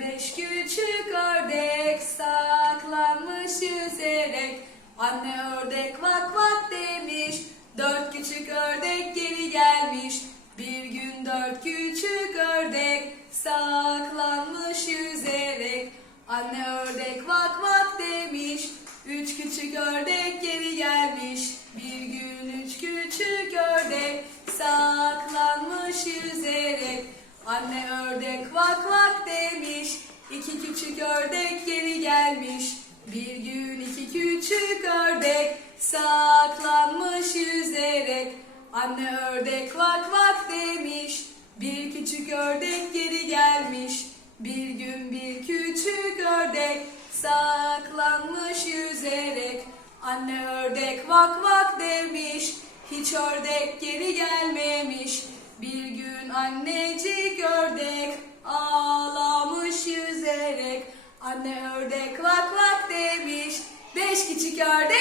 Beş küçük ördek saklanmış yüzerek Anne ördek vak vak demiş. Dört küçük ördek geri gelmiş. Bir gün dört küçük ördek saklanmış yüzerek Anne ördek vak vak demiş. Üç küçük ördek geri gelmiş. Bir gün üç küçük ördek Anne ördek vak vak demiş İki küçük ördek geri gelmiş. Bir gün iki küçük ördek saklanmış yüzerek. Anne ördek vak vak demiş Bir küçük ördek geri gelmiş. Bir gün bir küçük ördek saklanmış yüzerek. Anne ördek vak vak demiş Hiç ördek geri gelmemiş Gün annecik ördek ağlamış yüzerek Anne ördek vak vak demiş. Beş küçük ördek